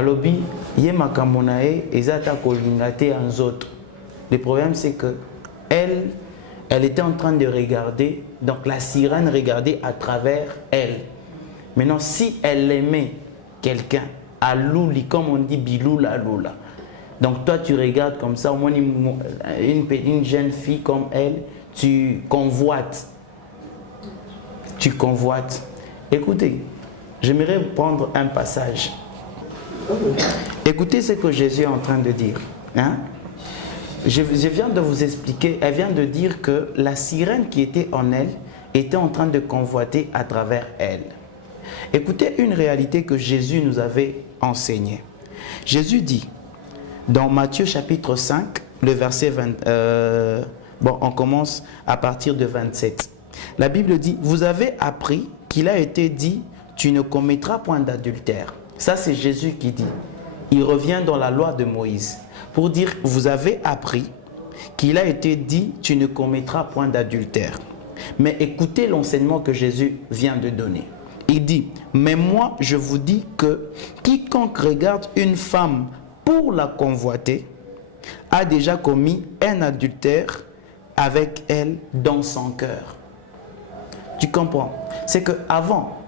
alobi ye makambo na ye ezata kolinga te en autres. Le problème c'est que elle était en train de regarder, donc la sirène regardait à travers elle. Maintenant, si elle aimait quelqu'un, à louli, comme on dit, biloula loula. Donc toi, tu regardes comme ça, au moins une jeune fille comme elle, tu convoites. Tu convoites. Écoutez, j'aimerais prendre un passage. Écoutez ce que Jésus est en train de dire. Hein? Je viens de vous expliquer, elle vient de dire que la sirène qui était en elle était en train de convoiter à travers elle. Écoutez une réalité que Jésus nous avait enseignée. Jésus dit, dans Matthieu chapitre 5, le verset 20, on commence à partir de 27. La Bible dit, vous avez appris qu'il a été dit, tu ne commettras point d'adultère. Ça c'est Jésus qui dit. Il revient dans la loi de Moïse. Pour dire, vous avez appris qu'il a été dit, tu ne commettras point d'adultère. Mais écoutez l'enseignement que Jésus vient de donner. Il dit, mais moi je vous dis que quiconque regarde une femme pour la convoiter a déjà commis un adultère avec elle dans son cœur. Tu comprends? C'est que avant,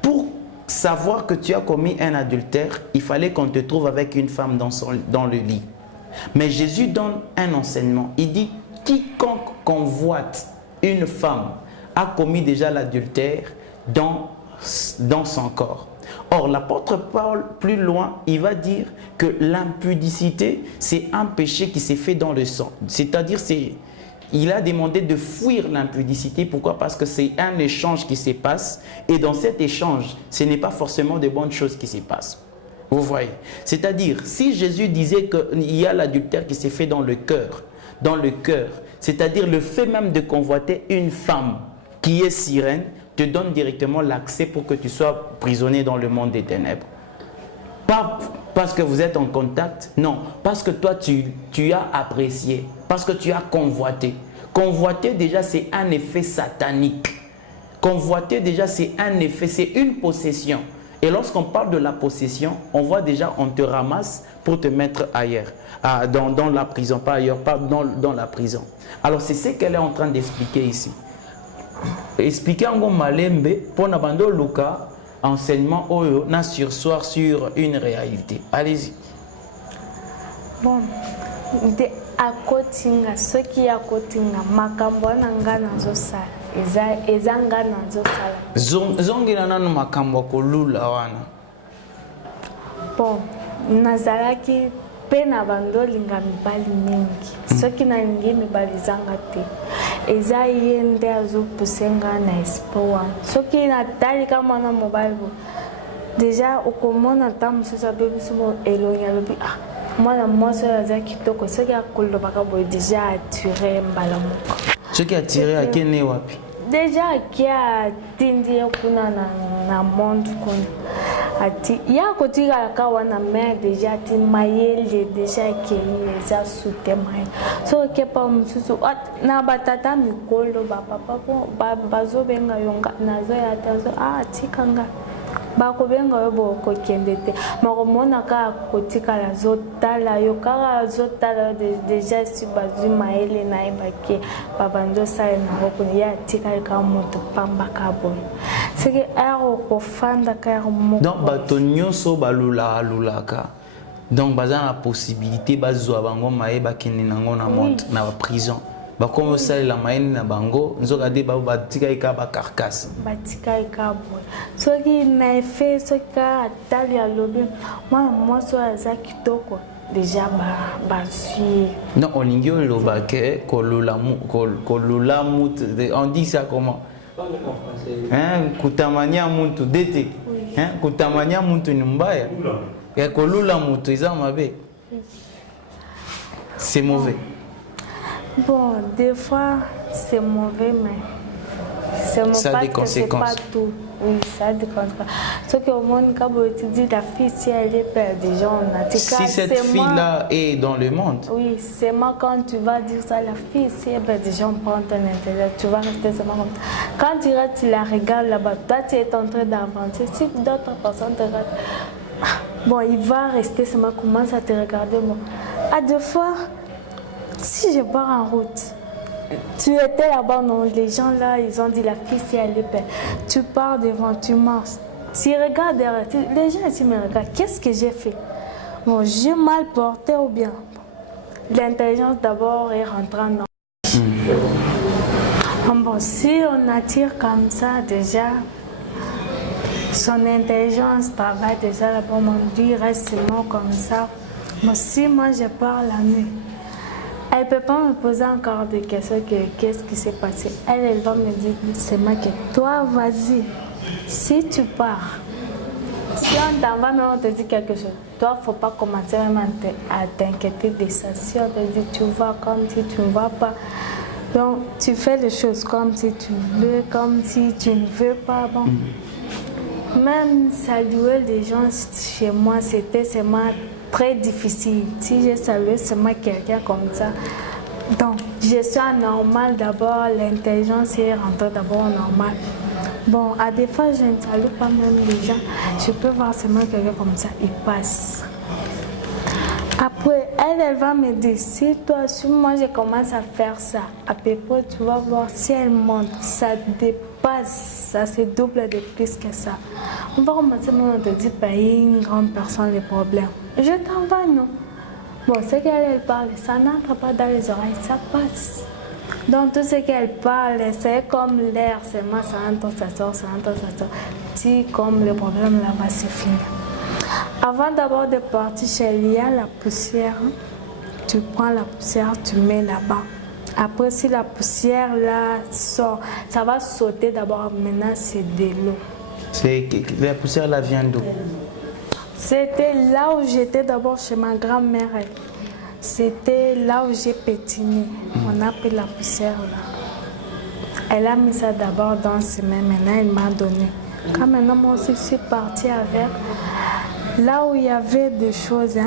pour savoir que tu as commis un adultère, il fallait qu'on te trouve avec une femme dans le lit. Mais Jésus donne un enseignement. Il dit, quiconque convoite une femme a commis déjà l'adultère dans son corps. Or, l'apôtre Paul, plus loin, il va dire que l'impudicité, c'est un péché qui s'est fait dans le sang. C'est-à-dire, il a demandé de fuir l'impudicité. Pourquoi? Parce que c'est un échange qui se passe. Et dans cet échange, ce n'est pas forcément de bonnes choses qui se passent. Vous voyez? C'est-à-dire, si Jésus disait qu'il y a l'adultère qui s'est fait dans le cœur, c'est-à-dire le fait même de convoiter une femme qui est sirène, te donne directement l'accès pour que tu sois prisonnier dans le monde des ténèbres. Pas parce que vous êtes en contact, non, parce que toi tu as apprécié, parce que tu as convoité. Convoiter déjà c'est un effet satanique. Convoiter déjà c'est un effet, c'est une possession. Et lorsqu'on parle de la possession, on voit déjà, on te ramasse pour te mettre ailleurs, dans la prison, pas ailleurs, pas dans la prison. Alors c'est ce qu'elle est en train d'expliquer ici. Expliquer en malembe pour n'abandonner le cas, enseignement oyo na sursoir sur une réalité. Allez-y. Bon, de akotinga, ce qui akotinga, makambo nanga nazo sala. Ezanga nazo sala. Zongira nanu makambo kolula wana. Bon, nazalaki pena bando linga mibali mingi. Soki na lingi mibali zanga te. Eza yende azo pusenga na espoir. Soki na tali kama na mobile bo. Déjà okomona tamu sosa bebe sumo elonya lobi mwana mwasi aza kitoko soki akoloba ka boy déjà attiré mbala moko. Ce qui a tiré à Kene wapi? Déjà qui a tindi kuna na monde kuna. Ati ya kotika la kawana mais déjà ti mayele déjà qui eza soute mai. So ke pa mususu na batata mikolo ba papa bazo benga yonga nazo ya tazo tikanga. Bako benga yo boko kendete makomona ka kotika la zotala yo kaka zotala déjà si bazu maele na ebake babanzo sale na boko ya tika ka moto pamba ka bon c'est que ero ko fanda ka moko donc batonyo so balula lulaka donc baza na possibilité bazwa bango maeba kini nango na monte na prison. Comme ça, la maïne na bango, nous avons dit batika ika ba carcasse. Batika ika boy. Ce qui n'a fait ce qu'a tali à lobby. Moi soit zakitoko déjà ba suis. Non, on lingio le baké kolula mut. On dit ça comment? Hein, kutamania muntu dete. Hein, kutamania muntu numbaya. Et kolula mutu izamabe. C'est mauvais. Bon, des fois, c'est mauvais, mais ça a des conséquences. C'est pas tout. Oui, ça a des conséquences. Ce que au monde, quand tu dis la fille, si elle est perdue, si cette fille-là est dans le monde. Oui, c'est moi quand tu vas dire ça, la fille, si elle est perdue, on prend ton intérêt, tu vas rester seulement comme ça. Quand tu la regardes là-bas, toi, tu es en train d'avancer. Si d'autres personnes te regardent, Bon, il va rester, ça m'a commencé à te regarder. Bon. À deux fois, si je pars en route, tu étais là-bas, non, les gens là, ils ont dit la fille, si elle est belle. Tu pars devant, tu marches. Tu regardes derrière, les gens ici me regardent. Qu'est-ce que j'ai fait? Bon, j'ai mal porté ou bien? L'intelligence d'abord est rentrée dans. Bon, si on attire comme ça, déjà, son intelligence travaille déjà là-bas, on dit reste seulement comme ça. Bon, si moi je pars la nuit, elle ne peut pas me poser encore des questions que qu'est-ce qui s'est passé. Elle va me dire seulement que toi, vas-y, si tu pars, si on t'envoie, mais on te dit quelque chose, toi, il ne faut pas commencer même à t'inquiéter de ça. Si on te dit tu vas comme si tu ne vas pas, donc tu fais les choses comme si tu veux, comme si tu ne veux pas. Bon. Même saluer les gens chez moi, c'était seulement très difficile. Si je saluais seulement quelqu'un comme ça, donc je suis anormal d'abord, l'intelligence est rentrée d'abord normal. Bon, à des fois, je ne salue pas même les gens. Je peux voir seulement quelqu'un comme ça, il passe. Après, elle va me dire, si moi je commence à faire ça, à peu près, tu vas voir si elle monte, ça dépasse, ça se double de plus que ça. On va commencer à te dire, payer une grande personne les problèmes. Je t'envoie, non. Bon, ce qu'elle parle, ça n'entre pas dans les oreilles, ça passe. Donc tout ce qu'elle parle, c'est comme l'air, c'est moi, ça entre, ça sort, ça entre, ça sort. Si comme le problème là-bas, c'est fini. Avant d'abord de partir chez elle, il y a la poussière. Tu prends la poussière, tu mets là-bas. Après, si la poussière là sort, ça va sauter d'abord. Maintenant, c'est de l'eau. La poussière là vient d'où? C'était là où j'étais d'abord chez ma grand-mère. C'était là où j'ai pétiné. On a pris la poussière là. Elle a mis ça d'abord dans ses mains. Maintenant, elle m'a donné. Quand maintenant, moi aussi, je suis partie avec. Là où il y avait des choses,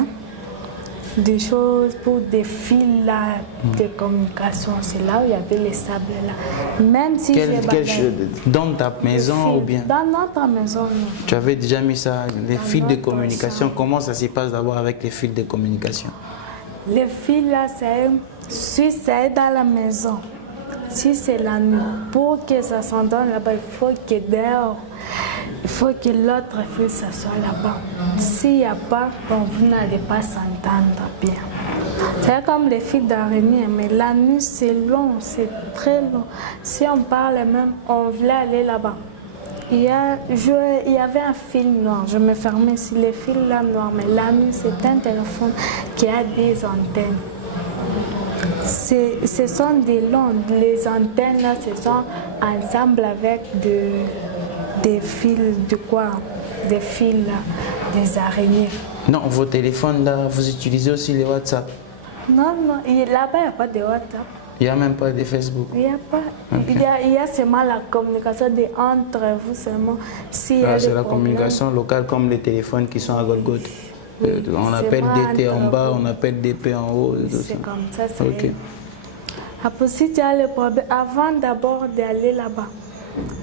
des choses pour des fils là, de communication, c'est là où il y avait les sables là. Même si dans ta maison ou bien? Dans notre maison, non. Tu avais déjà mis ça, les fils de communication. Chambre. Comment ça se passe d'abord avec les fils de communication? Les fils là, si c'est dans la maison, si c'est la nuit, pour que ça s'entende là-bas, il faut que dehors. Il faut que l'autre fil ça soit là-bas. S'il n'y a pas, bon, vous n'allez pas s'entendre bien. C'est comme les fils d'araignée, mais la nuit c'est long, c'est très long. Si on parle même, on voulait aller là-bas. Il y avait un fil noir, je me fermais sur les fils là noirs, mais la nuit c'est un téléphone qui a des antennes. Ce sont des longs, les antennes là, ce sont ensemble avec des fils de quoi? Des fils là, des araignées. Non, vos téléphones là, vous utilisez aussi les WhatsApp? Non, là-bas il n'y a pas de WhatsApp. Il n'y a même pas de Facebook? Il n'y a pas. Okay. Il y a seulement la communication entre vous seulement. Si c'est la communication locale comme les téléphones qui sont à Golgoth. Oui, on appelle DT en bas, on appelle DP en haut. C'est comme ça, c'est okay. Après, si tu as le problème, avant d'abord d'aller là-bas,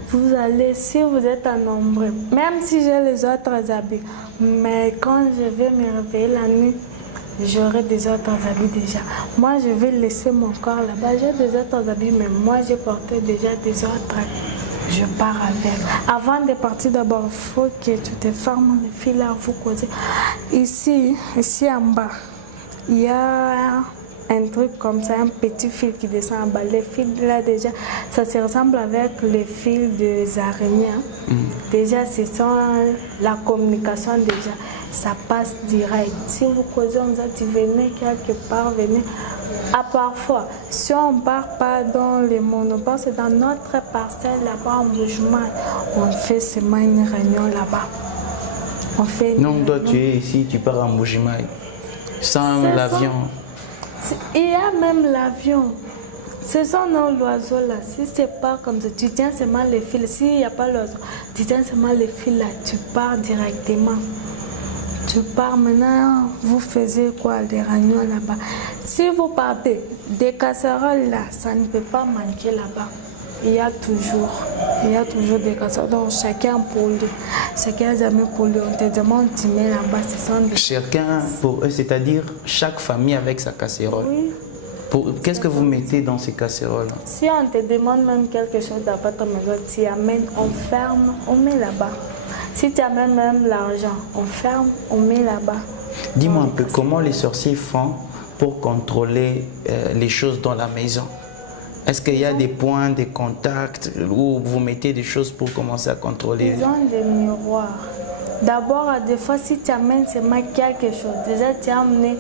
vous allez, si vous êtes en nombre, même si j'ai les autres habits, mais quand je vais me réveiller la nuit, j'aurai des autres habits déjà. Moi, je vais laisser mon corps là-bas. J'ai des autres habits, mais moi, j'ai porté déjà des autres. Je pars avec. Avant de partir, d'abord, il faut que tu te fermes les fils là, vous causez. Ici en bas, il y a un truc comme ça, un petit fil qui descend en bas. Les fils là, déjà, ça se ressemble avec les fils des araignées. Déjà, ce sont la communication déjà. Ça passe direct. Si vous causez, on dit, tu venez quelque part, venez. Parfois, si on ne part pas dans le monde, on passe dans notre parcelle là-bas en Bougement, on fait seulement une réunion là-bas. Non, toi tu es ici, tu pars en Bougement, sans l'avion. Il y a même l'avion. Ce sont nos oiseaux là. Si c'est pas comme ça, tu tiens seulement les fils. S'il n'y a pas l'oiseau, tu tiens seulement les fils là, tu pars directement. Tu pars maintenant, vous faisiez quoi, des réunions là-bas. Si vous partez, des casseroles là, ça ne peut pas manquer là-bas. il y a toujours des cas. Donc chacun pour lui, chacun a jamais pour lui. On te demande tu mets là-bas, ce sont des... Chacun pour eux, c'est-à-dire chaque famille avec sa casserole. Oui. Qu'est-ce que vous mettez dans ces casseroles? Si on te demande même quelque chose dans votre maison, tu amènes, on ferme, on met là-bas. Si tu amènes même l'argent, on ferme, on met là-bas. Dis-moi un peu comment les sorciers font pour contrôler les choses dans la maison. Est-ce qu'il y a des points, des contacts où vous mettez des choses pour commencer à contrôler? Ils ont des miroirs. D'abord, des fois, si tu amènes seulement quelque chose, déjà tu as amené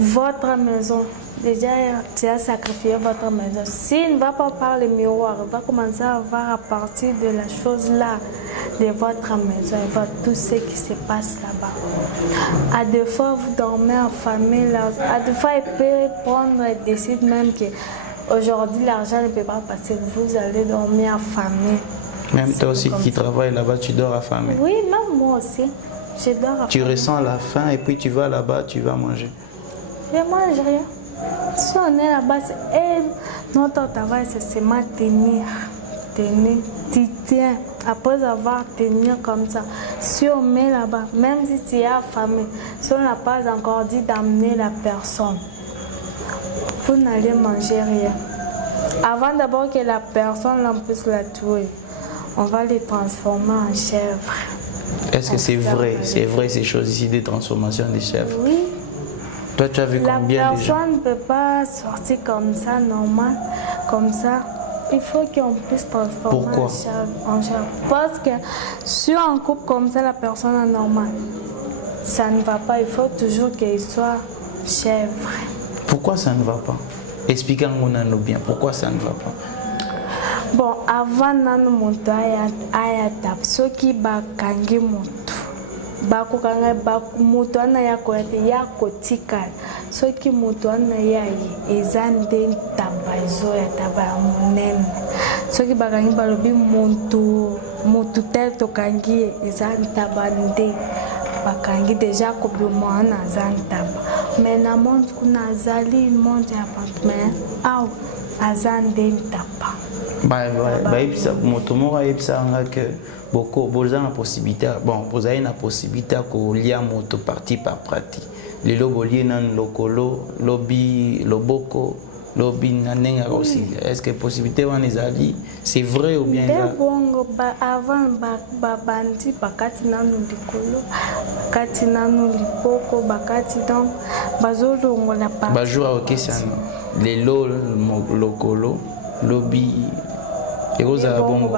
votre maison. Déjà, tu as sacrifié votre maison. S'il ne va pas par le miroir, il va commencer à voir à partir de la chose là, de votre maison, il va tout ce qui se passe là-bas. À deux fois, vous dormez en famille. À deux fois, il peut prendre et décider même que aujourd'hui, l'argent ne peut pas passer. Vous allez dormir en famille. Même toi aussi qui travailles là-bas, tu dors affamé? Oui, même moi aussi. Je dors affamé. Tu ressens la faim et puis tu vas là-bas, tu vas manger? Je ne mange rien. Si on est là-bas, notre travail, c'est seulement tenir. Tenir. Tu tiens. Après avoir tenu comme ça, si on met là-bas, même si tu es affamé, si on n'a pas encore dit d'amener la personne, vous n'allez manger rien. Avant d'abord que la personne puisse la tuer, on va les transformer en chèvres. Est-ce que c'est vrai? C'est vrai ces choses ici, des transformations des chèvres? Oui. Toi, tu as vu combien de gens? La personne ne peut pas sortir comme ça, normal, comme ça. Il faut qu'on puisse transformer en chèvre. Parce que si on coupe comme ça la personne est normale, ça ne va pas. Il faut toujours qu'il soit chèvre. Pourquoi ça ne va pas? Expliquez-nous bien. Pourquoi ça ne va pas? Bon, avant nanu moto ayatap soki bakangi moto bakokanga moto ana ya kotikala soki moto ana yayi eza nde ntaba ezoyata ya monene soki bakangi balobi motu te tokangi ye eza ntaba nde bakangi deja kobima wana aza ntaba mais na monde kuna azali monde ya bato mais awa aza nde ntaba. Moto moko ayebisanga que vous avez la possibilité, bon, vous avez la possibilité de lier moto parti par partie. Les loboliers nan lokolo, lobby, loboko, lobby nanenga aussi. Est-ce que possibilité on les allie? C'est vrai ou bien là? Avant bandi bakati nanu likolo, bakati nanu lipoko, bakati donc bazolongo la partie. Bajoua ok ça les lokolo, lobby. Et vous avez bon.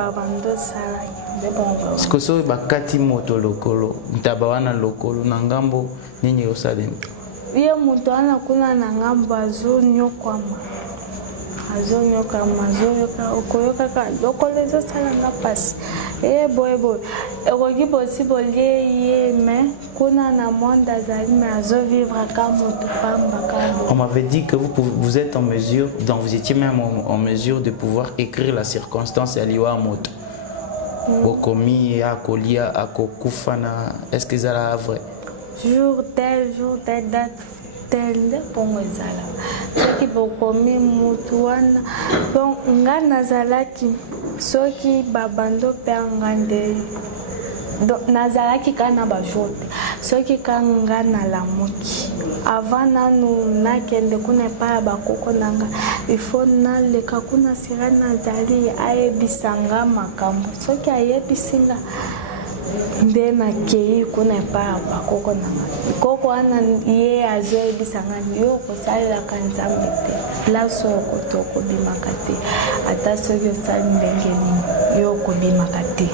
Est-ce que vous bakati moto lokolo, mtabawana lokolo nangambo nini yosalem? Iyo moto ana kuna nangambo azonyokwama. Azoyoka okoyoka ka lokolo ezosala nga pasi. Boy. Ekoki possible ye mais kuna na monde azali mais azovivre ka moto pamba ka. On m'avait dit que vous êtes en mesure, donc vous étiez même en mesure de pouvoir écrire la circonstance à liwa moto. Bokomi akolia akokufana, est-ce que ça la vrai? Jour tel date tel pongo ezala. Soki bokomi mutu wana donc nga nazalaki soki babando pe ngande nazalaki kana bajote soki kanga na lamuki avant nanu nakende kuna pa bakoko nanga il faut naleka kuna sira nazali ayebisanga makambo soki ayebisinga nde nakei kuna pa bakoko nanga koko ana ye azoyebisanga yo kosalelaka nzambe te laso okotoko bimaka te ata soki osali ndenge nini yo kobimaka te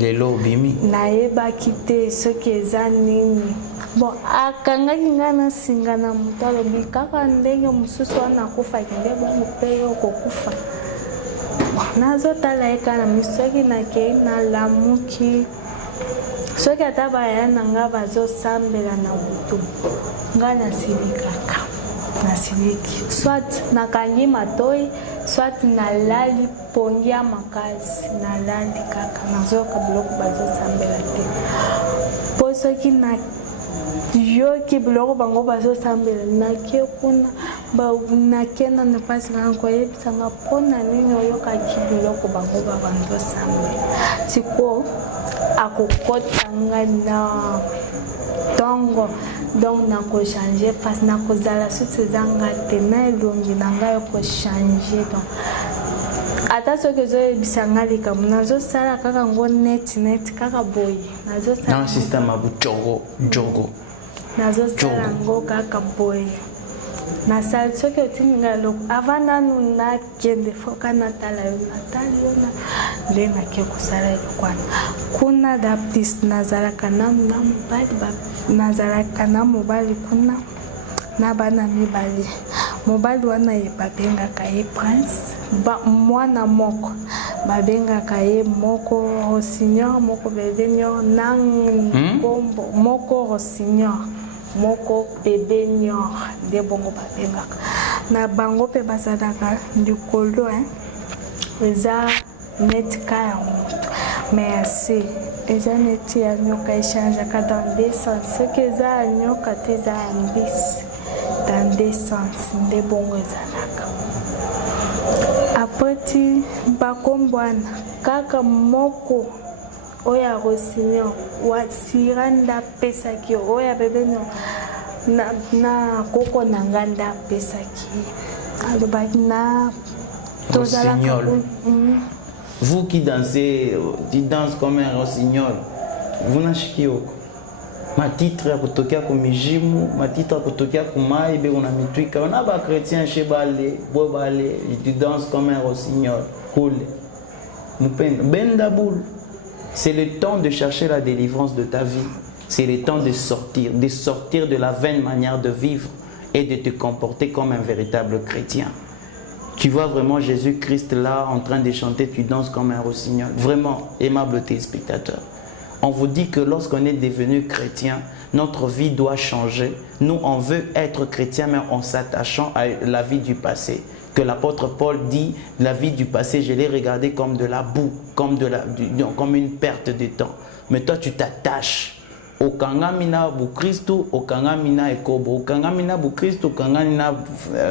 lelo obimi nayebaki te soki eza nini bon akangaki ngai nasinga na moto alobi kaka ndenge mosusu wana akufaki nde bongo mpe yo kokufa nazotala ye kana misoki nakei nalamuki soki ata baya na nga bazosambela na butu ngai nasilikaka nasiliki soit nakangi matoi soit nalali pongi ya makasi nalali kaka nazoyoka biloko bazosambela te mpo soki yoki biloko bango bazosambela nakie kuna nakenda na pasi nango yebisanga mpona nini oyokaki biloko bango babandosambe siko akokotanga na ntongo donc nakochange pasi nakozala suti ezanga te na elongi na ngai okochange donc ata soki ezoyebisanga likambo nazosala kaka ngo net kaka boye na système abu jogo nazosala ngo kaka boye nasali soki otininga loko avant nanu nakende foka natala yo nde nake kosala eloko wana kuna daptis nazalaka nanu na mobali nazalaka na mobali kuna na bana mibale mobali wana ye babengaka ye prince mwana moko babengaka ye moko rossignol moko bebenyor na nkombo moko rossignol moko bebe nyor nde bongo babengaka na bango mpe bazalaka likolo eza neti ka ya moto mais ase eza neti ya nyoka echangeaka dans deux sens soki eza ya nyoka te eza ya mbisi dans deux sens nde bongo ezalaka apres ti bakombo wana kaka moko oyo arosinio wasira ndapesaki oyo abebeno na koko na nga ndapesaki alobaki na tozalaka. Vous qui dansez, tu danses comme un rossignol, vous n'achiki yoko matitre ya kutokea kumijimu matitre ya kutokea kumai be una mitwika on ba chrétien chez balé bo balé tu danses comme un rossignol cool mupenda benda boule. C'est le temps de chercher la délivrance de ta vie. C'est le temps de sortir de la vaine manière de vivre et de te comporter comme un véritable chrétien. Tu vois vraiment Jésus-Christ là en train de chanter, tu danses comme un rossignol. Vraiment, aimable téléspectateurs. On vous dit que lorsqu'on est devenu chrétien, notre vie doit changer. Nous, on veut être chrétien, mais en s'attachant à la vie du passé. Que l'apôtre Paul dit, la vie du passé, je l'ai regardé comme de la boue, comme une perte de temps. Mais toi, tu t'attaches au kangamina bu Christo, au kangamina ekobo, au kangamina bu Christo, au kangamina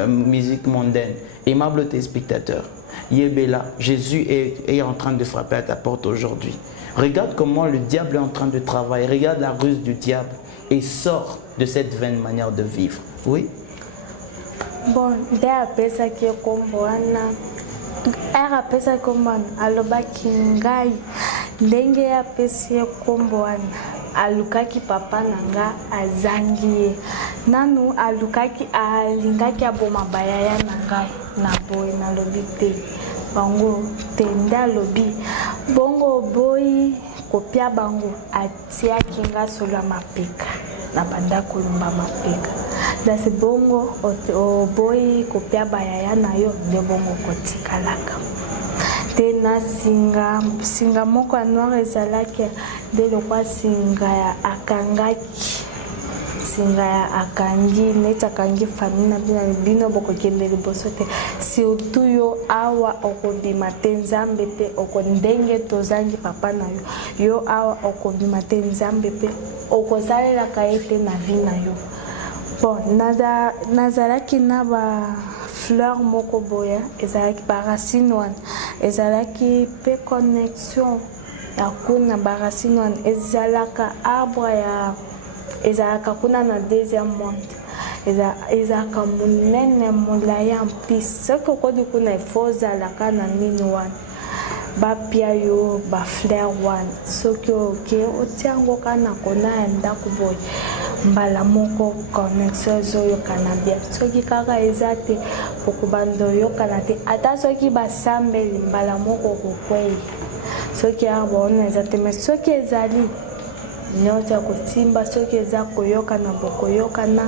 musique mondaine. Aimable téléspectateurs, Yébéla, Jésus est en train de frapper à ta porte aujourd'hui. Regarde comment le diable est en train de travailler. Regarde la ruse du diable et sors de cette vaine manière de vivre. Oui? Bon, nde apesaki kombo wana apesaki kombo wana alobaki ngai ndenge apesi kombo wana alukaki papa na nga azangi ye nanu alingaki aboma bayaya na ngai na boye nalobi te bango te nde alobi bongo boyi kopia bango atiaki nga solo ya mapeka na banda kolomba mapeka dasi bongo oboyi kopia bayaya na yo nde bongo kotikalaka te na singa moko ya noir ezalaki nde lokwa singa ya akangaki singa ya akangi neti akangi famille na bino bokokende liboso te surtout yo awa okobima te nzambe mpe ndenge tozangi papa na yo awa okobima te nzambe mpe okozalelaka ye te na vi na yo. Bon, nazalaki na ba fleur moko boya ezalaki baracine wana ezalaki pe connexion ya kuna baracine wana ezalaka arbre ya ezalaka kuna na deuxième monde ezalaka monene molai en plus soki okodi kuna ifo ozalaka na nini wana bapia yo bafleur wana soki oke otiango kana kona ya ndako boye mbala moko connexion ezoyokana bien soki kaka eza te okobanda oyokana te ata soki basambeli mbala moko kokwei soki arbre wana eza te mais soki ezali nyonso ya kotimba soki eza koyokana bokoyokana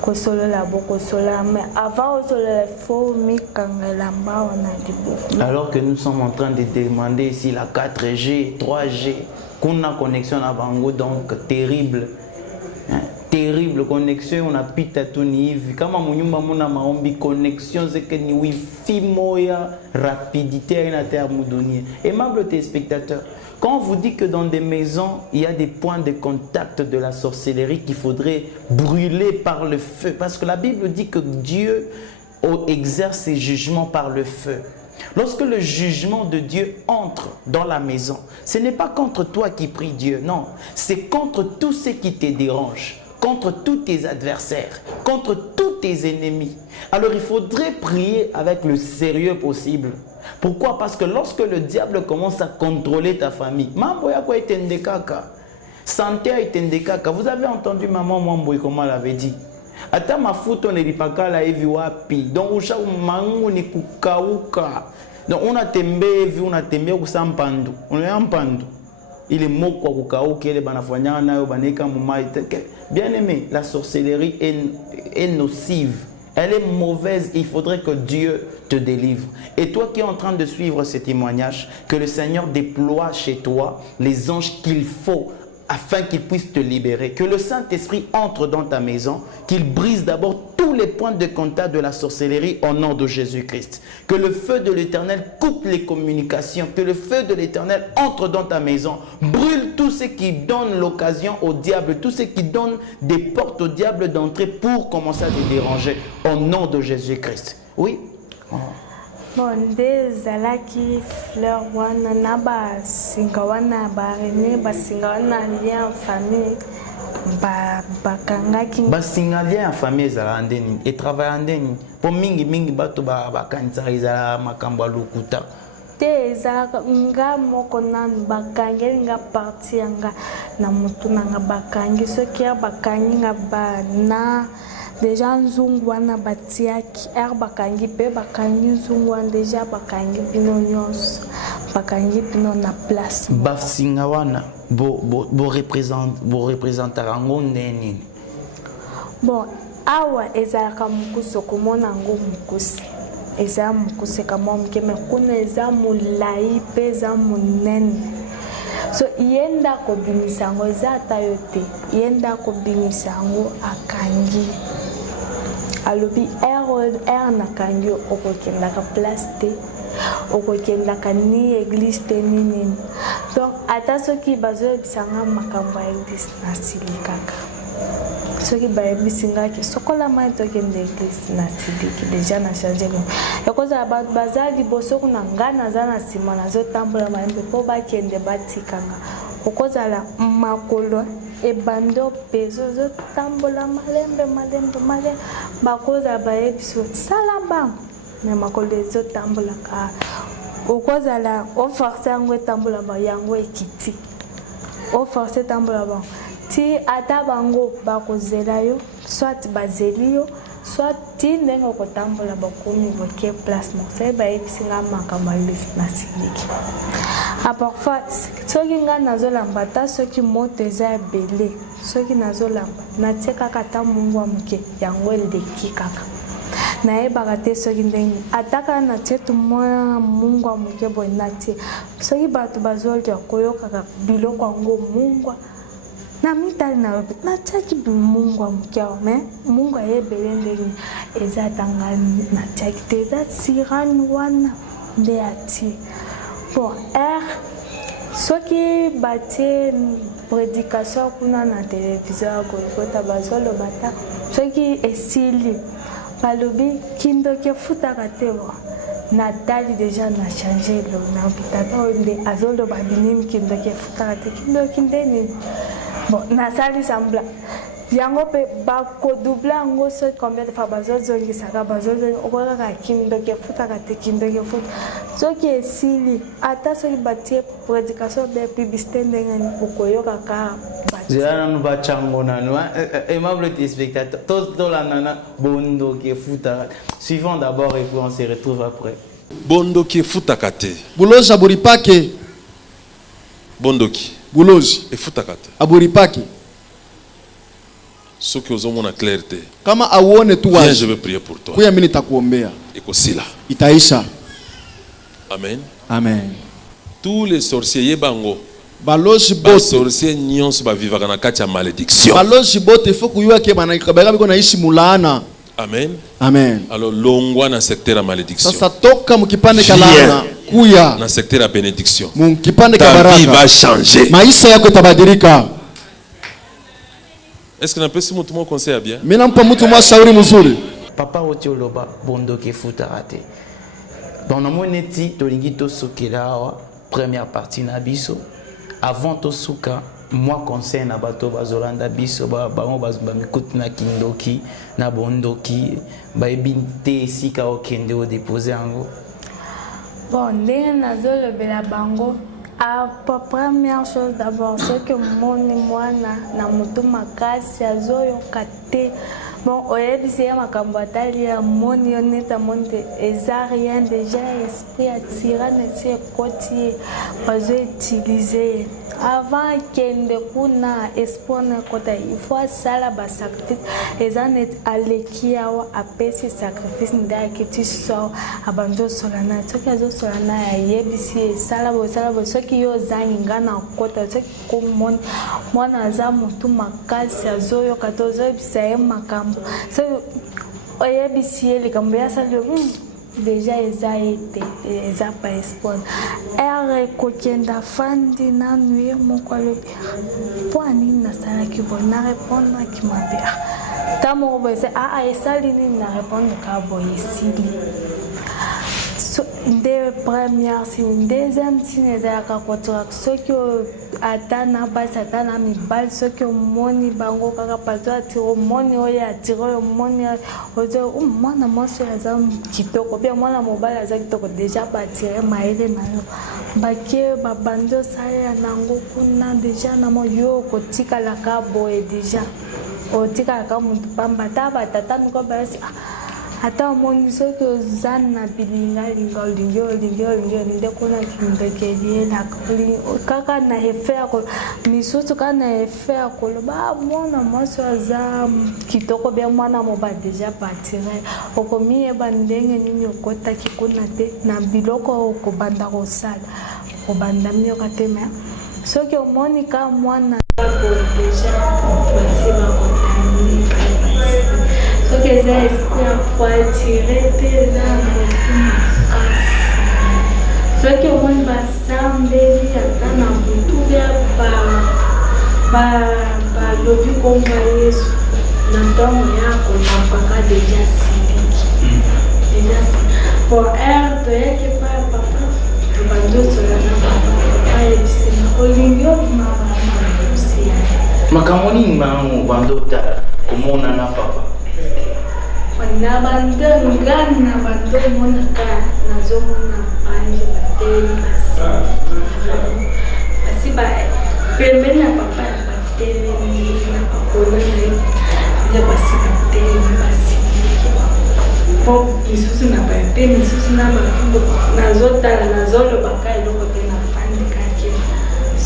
kosolola bokosolola mais avant osolola faut mikangela mbawa na liboko. Alors que nous sommes en train de demander ici la 4G, 3G, qu'on a connexion à Bango, donc terrible. Terrible le connexion on a pita tu ni hivi kama munyumba muna maombi connexion zeke ni wifi moya rapidité ina te amudunia. Aimable téléspectateurs, quand on vous dit que dans des maisons il y a des points de contact de la sorcellerie qu'il faudrait brûler par le feu, parce que la Bible dit que Dieu exerce ses jugements par le feu. Lorsque le jugement de Dieu entre dans la maison, ce n'est pas contre toi qui prie Dieu, non. C'est contre tout ce qui te dérange, contre tous tes adversaires, contre tous tes ennemis. Alors il faudrait prier avec le sérieux possible. Pourquoi? Parce que lorsque le diable commence à contrôler ta famille, mambo yako itendekaka, santé itendekaka. Vous avez entendu maman Mwamboy comment elle avait dit? Ata mafuto nelipakala hivi wapi, donc usha mangu ni kukauka, donc unatembe hivi unatembea kusampandu, unayampandu ile moko kwa kukauka ile banafanya nayo baneka mumai. Bien aimé, la sorcellerie est nocive, elle est mauvaise, il faudrait que Dieu te délivre. Et toi qui es en train de suivre ce témoignage, que le Seigneur déploie chez toi les anges qu'il faut afin qu'il puisse te libérer. Que le Saint-Esprit entre dans ta maison, qu'il brise d'abord tous les points de contact de la sorcellerie au nom de Jésus-Christ. Que le feu de l'Éternel coupe les communications, que le feu de l'Éternel entre dans ta maison, brûle tout ce qui donne l'occasion au diable, tout ce qui donne des portes au diable d'entrer pour commencer à te déranger au nom de Jésus-Christ. Oui? Oh. Bon, zalaki fleur wana na basinga wana barene basinga wana lien en famille bakangaki basinga lien en famille ezala ndeni et travail ndeni po mingi bato bakanisa ezala makambo lokuta te ezalaka nga moko nanu bakangeli nga parti yanga na mutu nanga bakangi soki ya bakangi nga bana déjà nzungu wana batiaki bakangi pe bakangi nzungu wana déjà bakangi bino nyonso bakangi bino na place basinga wana bo représentaka ngo ndeni. Bon, awa ezalaka mukuso komona ngo mukusi eza mukuse kama mkeme kuna eza mulai pe eza munene. So yenda ko bimisango eza tayote yenda ko bimisango akangi alobi na kangi okokendaka place te okokendaka ni église te nini. Donc ata soki bazoyebisanga makambo ya église nasilikaka soki bayebisingaki sokola mai tokende église nasiliki déjà na change no ekozala bato baza liboso kuna nga naza na nsima nazotambola malembe mpo bakende batikanga okozala makolo ebando peso ozotambola malembe bakozala bayebiso sala bango me makolo ezotambolaka okozala oforce yango etambola yango ekiti oforce etambola bango ti ata bango bakozela yo soit bazeli yo soit ti ndenge okotambola bakomi boke place mosai bayebisinga makambo alesi nasiliki. Parfois soki nga nazolamba ta soki moto eza ebele soki nazolamba natie kaka ta mungu wa moke yango eleki kaka nayebaka te soki ndenge ataka natie tu mwa mungu wa moke boye natie soki bato bazolia koyokaka biloko yango mungwa na mitali na yobe natiaki mungu wa moke awa me mungu ayebele ndenge eza tanga natiaki te eza sirani wana nde atie. Bon, soki batie prédication kuna na télévision kolokota bazolo bata soki esili balobi kindoki efutaka te bo natali déjà na changé lo na bitata nde azoloba binini kindoki efutaka te kindoki nde nini. Bon, nasali sambla yango pe bakodouble yango soki combien de fois bazozongisaka bazozongi okokaka kindoki efutaka te kindoki efuta soki esili ata soki batie prédication be publicité ndenge nini okoyokaka zela nanu bachango nanu aimable téléspectateur tolandana bondoki efutaka. Suivons d'abord et puis on se retrouve après. Bondoki efutaka te bulozi aburipake bondoki bulozi efutaka te aburipake soki ozomona clarté kama auone tu wazi je vais prier pour toi kuya mimi nitakuombea ekosila itaisha. Amen. Amen. Tous les sorciers yebango balozi bote sorcier nyonso bavivaka na kati ya malédiction. balozi bote faut kuyua ke banakabaka biko naishi mulana. Amen. Amen. Alors longwa na secteur ya malédiction. Sasa toka mkipande kalana kuya na secteur ya bénédiction. Mkipande ta kabaraka vie va changer. Maisha yako itabadilika. Est-ce que napesi mtu mwa conseil ya bien? Mimi nampa mtu mwa shauri mzuri. Papa otioloba bondoke futarate. Dans le moneti tolingi to sokela première partie na biso avant to suka moi conseil na bato bazolanda biso bango bazumba mikuti na kindoki na bondoki ba ebinte sika okende o déposer yango. Bon, ndenge nazolobela bango, première chose d'abord, c'est que moni mwana na mutu makasi azoyoka te. Bon, oyebisi ya makambo atali ya moni yo neta monte eza rien déjà esprit attirant neti ekoti bazo utiliser avant kende kuna esprit na kota il faut asala ba sacrifice eza net aleki awa apesi sacrifice ndaki tiso abanjo solana soki azo solana yebisi esala bo soki yo zangi ngana kota soki ko mwana aza mutu makasi azoyoka to oyebisa ye makambo so oyebisi ye likambo yasali yo déjà eza ete eza pa espoir ere kokenda fandi nanu ye moko alobi mpo anini nasalaki boye na répondraki mabe ta moko boye se esali nini na répondre ka boye esili nde première signe deuxième signe ezalaka kotoka soki ata na basi ata na mibali soki omoni bango kaka pato atire omoni oyo atire oyo omoni ozo mwana mwasi oyo aza kitoko bia mwana mobali aza kitoko deja batire mayele na yo bake babandi osalela nango kuna deja namo yo okotikalaka boye deja otikalaka motu pamba ata batata miko bayasi ata omoni soki oza na bilingalinga olingi nde kuna kindekelielaka kaka na efe ya koloba misusu kaka na efe ya koloba mwana mwasi aza kitoko bia mwana moba deja batire okomiyeba ndenge nini okotaki kuna te na biloko okobanda kosala okobanda miyoka te me soki omoni ka mwana deja basi bakotani soki eza esprit ya koatire te eza motu makasi soki omoni basambeli ata na butu bia balobi komba yesu na ntongo ya konampaka deja siliki po ere toyaki pa ya papa tobandosola na papa ayebisena olingi obimabamaosi ya makambo nini bango bandotala komona na papa na bando ngani na bando monaka nazomona banje bateli basi ba pembeni ya papa ya bateli na bakolo na basi bateli basi po misusu na bape misusu na bafimbo nazotala nazolobaka eloko te na fandi kake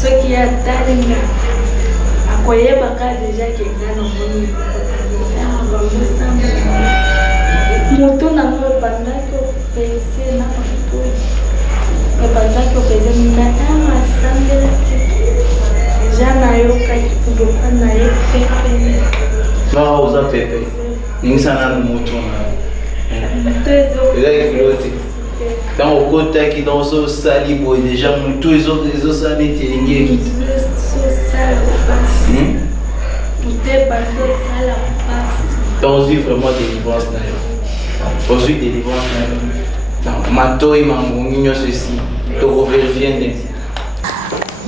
soki ya talinga akoyebaka deja kenga na moni moto nango ebandaki opese na matoi ebandaki opese na asandelaki deja nayokaki kudoka na ye pepe ngaa oza pepe ningisana na moto na ezaki kilo te ntango okotaki ntango so osali boye deja moto ezosala neti elingi ekiti moto ebandi osala mpasi ozwi vraiment délivrance na yo ozwi délivrance na yo matoi mangongi nyonso esi tokoverifie ndenge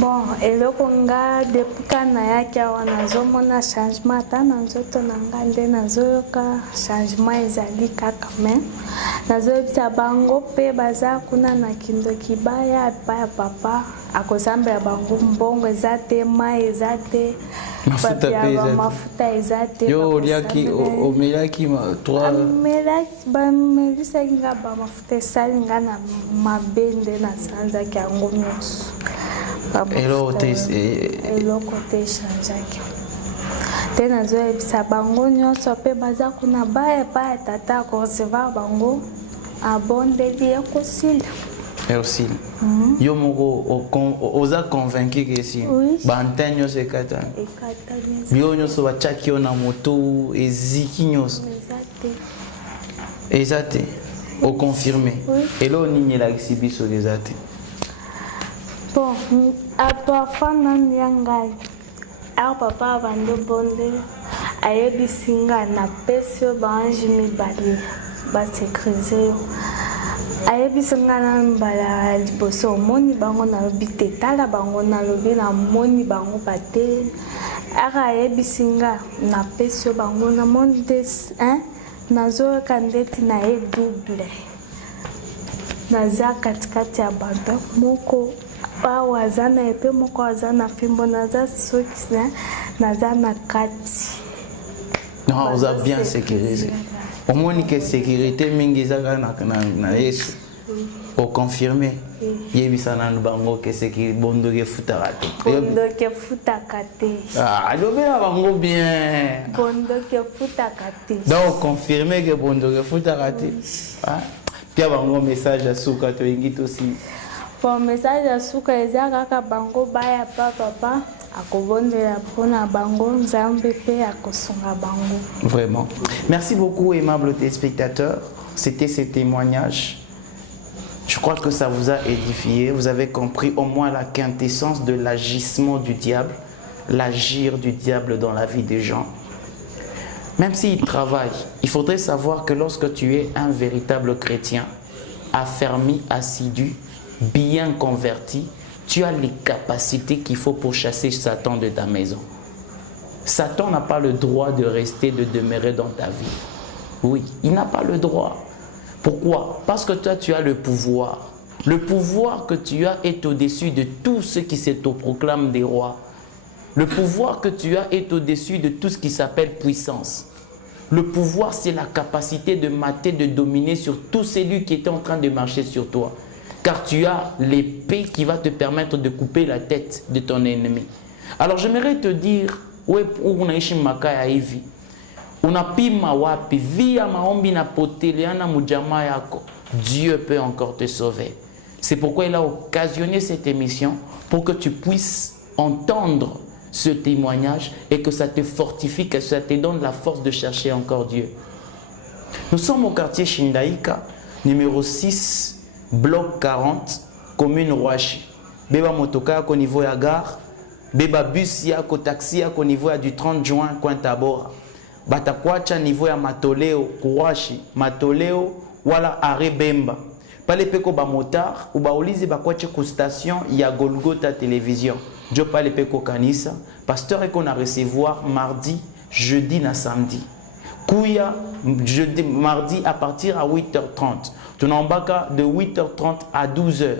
bon eloko nga depuis ka nayaki awa nazomona changement ata na nzoto na nga nde nazoyoka changement ezali kaka me nazoyebisa bango mpe baza kuna na kindoki baya epai ya papa akozambela bango mbongo eza te mai eza te mafuta eza te yo oliaki omelaki bamelisaki nga bamafuta esali nga na mabe nde nasanzaki yango nyonso eloko te echangeaki te nazoyebisa bango nyonso mpe baza kuna baya epai ya tata akorecevoir bango abondeli ekosila Merci. Yo moko oza convaincu que si Oui. bantenyo se kata. Bio nyoso bachaki yo na moto eziki nyoso. Ezate. O confirmé. Oui. Et là on y la exhibition ezate. Bon, parfois nan yangai. Alors papa bande bonde ayebisinga na pesio banji mibale ba sécuriser. Ayebisinga na mbala liboso omoni bango na lobi tetala bango na lobi na moni bango bate. Aka ayebisinga na pesio bango na moni des nazo kandeti na e double. Naza katikati ya bando moko wazana epe moko wazana fimbo naza soki naza na kati. Non, on a bien sécurisé. Au moins que sécurité mingi zaka na Yesu. Au confirmé. Yebisa na bango que sécurité bondo ke futaka te. Bondo ke futaka te. Ah, lobe na bango bien. Bondo ke futaka te. Donc confirmé que bondo ke futaka te. Ah, pia bango message à suka to ingito aussi. Bon message à suka eza kaka bango baya papa akobondela pona bango nzambe pe akosunga bango. Vraiment. Merci beaucoup aimables téléspectateurs. C'était ce témoignage. Je crois que ça vous a édifié. Vous avez compris au moins la quintessence de l'agissement du diable, l'agir du diable dans la vie des gens. Même s'il travaille, il faudrait savoir que lorsque tu es un véritable chrétien, affermi, assidu, bien converti, tu as les capacités qu'il faut pour chasser Satan de ta maison. Satan n'a pas le droit de rester, de demeurer dans ta vie. Oui, il n'a pas le droit. Pourquoi? Parce que toi, tu as le pouvoir. Le pouvoir que tu as est au-dessus de tout ce qui s'autoproclame des rois. Le pouvoir que tu as est au-dessus de tout ce qui s'appelle puissance. Le pouvoir, c'est la capacité de mater, de dominer sur tout celui qui est en train de marcher sur toi. Car tu as l'épée qui va te permettre de couper la tête de ton ennemi. Alors j'aimerais te dire, où unaishi makaya hivi, unapima wapi via maombi na poteleana mujama yako, Dieu peut encore te sauver. C'est pourquoi il a occasionné cette émission pour que tu puisses entendre ce témoignage et que ça te fortifie, que ça te donne la force de chercher encore Dieu. Nous sommes au quartier Shindaïka, numéro 6, bloc 40, commune Rouachi. Beba motoka au niveau ya gare, beba bus yako taxi yako niveau ya du 30 juin coin Tabora. Batakwacha niveau ya Matoleo Rouachi, Matoleo wala arrêt Bemba. Pale peko ba motard ou ba olize bakwache ku station ya Golgotha télévision. Je pale peko kanisa, pasteur et qu'on a recevoir mardi, jeudi na samedi. Kouya jeudi mardi à partir à 8h30. Tunambaka de 8h30 à 12h.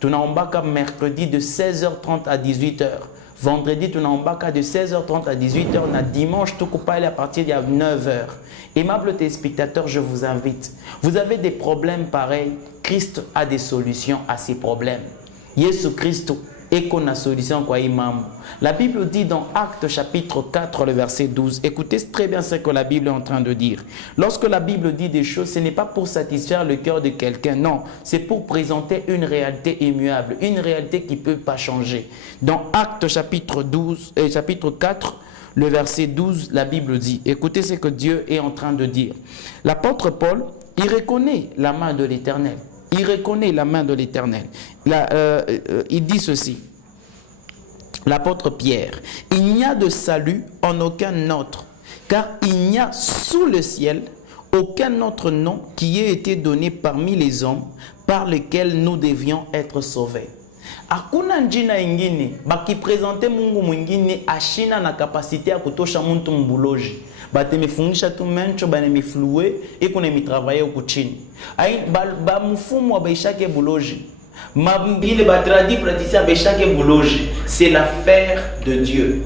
Tunambaka mercredi de 16h30 à 18h. Vendredi, tunambaka de 16h30 à 18h. Na dimanche, tout coupé à partir de 9h. Aimables téléspectateurs, je vous invite. Vous avez des problèmes pareils. Christ a des solutions à ces problèmes. Jésus Christ et qu'on a solution quoi imam. La Bible dit dans Actes chapitre 4 le verset 12. Écoutez très bien ce que la Bible est en train de dire. Lorsque la Bible dit des choses, ce n'est pas pour satisfaire le cœur de quelqu'un, non, c'est pour présenter une réalité immuable, une réalité qui ne peut pas changer. Dans Actes chapitre 4, le verset 12, la Bible dit, écoutez ce que Dieu est en train de dire. L'apôtre Paul, il reconnaît la main de l'Éternel. Il reconnaît la main de l'Éternel. Il dit ceci. L'apôtre Pierre, il n'y a de salut en aucun autre, car il n'y a sous le ciel aucun autre nom qui ait été donné parmi les hommes par lesquels nous devions être sauvés. Hakuna njina ingine baki présenter Mungu mwingine ashina na kapasite ya kutosha muntu mbuloji. Batemefungisha tu mencho banemiflue eko na mitravaye huko chini. Ai ba mfumo wa baishake buloji. Mabile batradi praticien baishake buloji. C'est l'affaire de Dieu.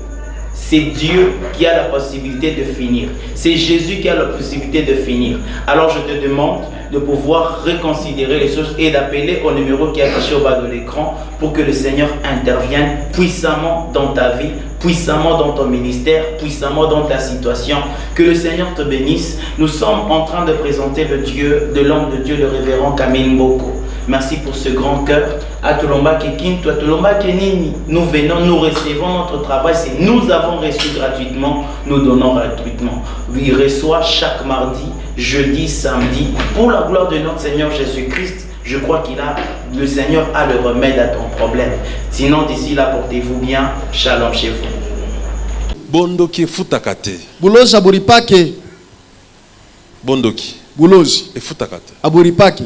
C'est Dieu qui a la possibilité de finir. C'est Jésus qui a la possibilité de finir. Alors je te demande de pouvoir reconsidérer les choses et d'appeler au numéro qui est affiché au bas de l'écran pour que le Seigneur intervienne puissamment dans ta vie, puissamment dans ton ministère, puissamment dans ta situation. Que le Seigneur te bénisse. Nous sommes en train de présenter le Dieu, de l'homme de Dieu, le révérend Camille Mboko. Merci pour ce grand cœur. Atulomba Kekinto, Atulomba Kenini. Nous venons, nous recevons notre travail. C'est nous avons reçu gratuitement, nous donnons gratuitement. Il reçoit chaque mardi, jeudi, samedi. Pour la gloire de notre Seigneur Jésus-Christ, je crois le Seigneur a le remède à ton problème. Sinon, d'ici là, portez-vous bien. Shalom chez vous. Bondoki futakate. Bulozi aburipake. Bondoki. Bulozi Et futakate. aburipake.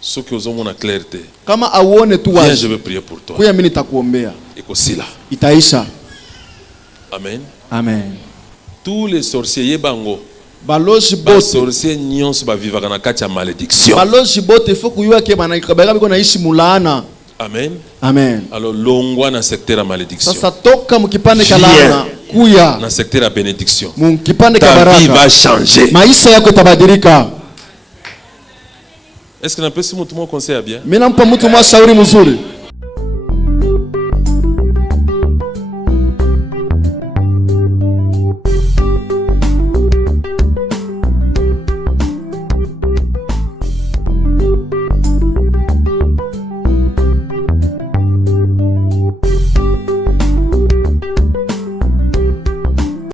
Ce que nous avons la clarté. Kama auone tu Viens, je wazi. vais prier pour toi. Kuya mimi nitakuombea. Et kosila. Itaisha. Amen. Amen. Tous les sorciers yebango. Balozi Les bote. sorciers nyons ba vivre na kati ya malédiction. Balozi bote faut kuyua ke banaikabega biko naishi mulaana. Amen. Amen. Alors longwa na secteur ya malédiction. Sasa toka mkipande cha laana kuya Na secteur ya bénédiction. mkipande cha Ta vie va baraka. changer. Maisha yako itabadilika. Est-ce que na pesi mutu mo conseil bien? Mimi nampa mtu mwa shauri mzuri.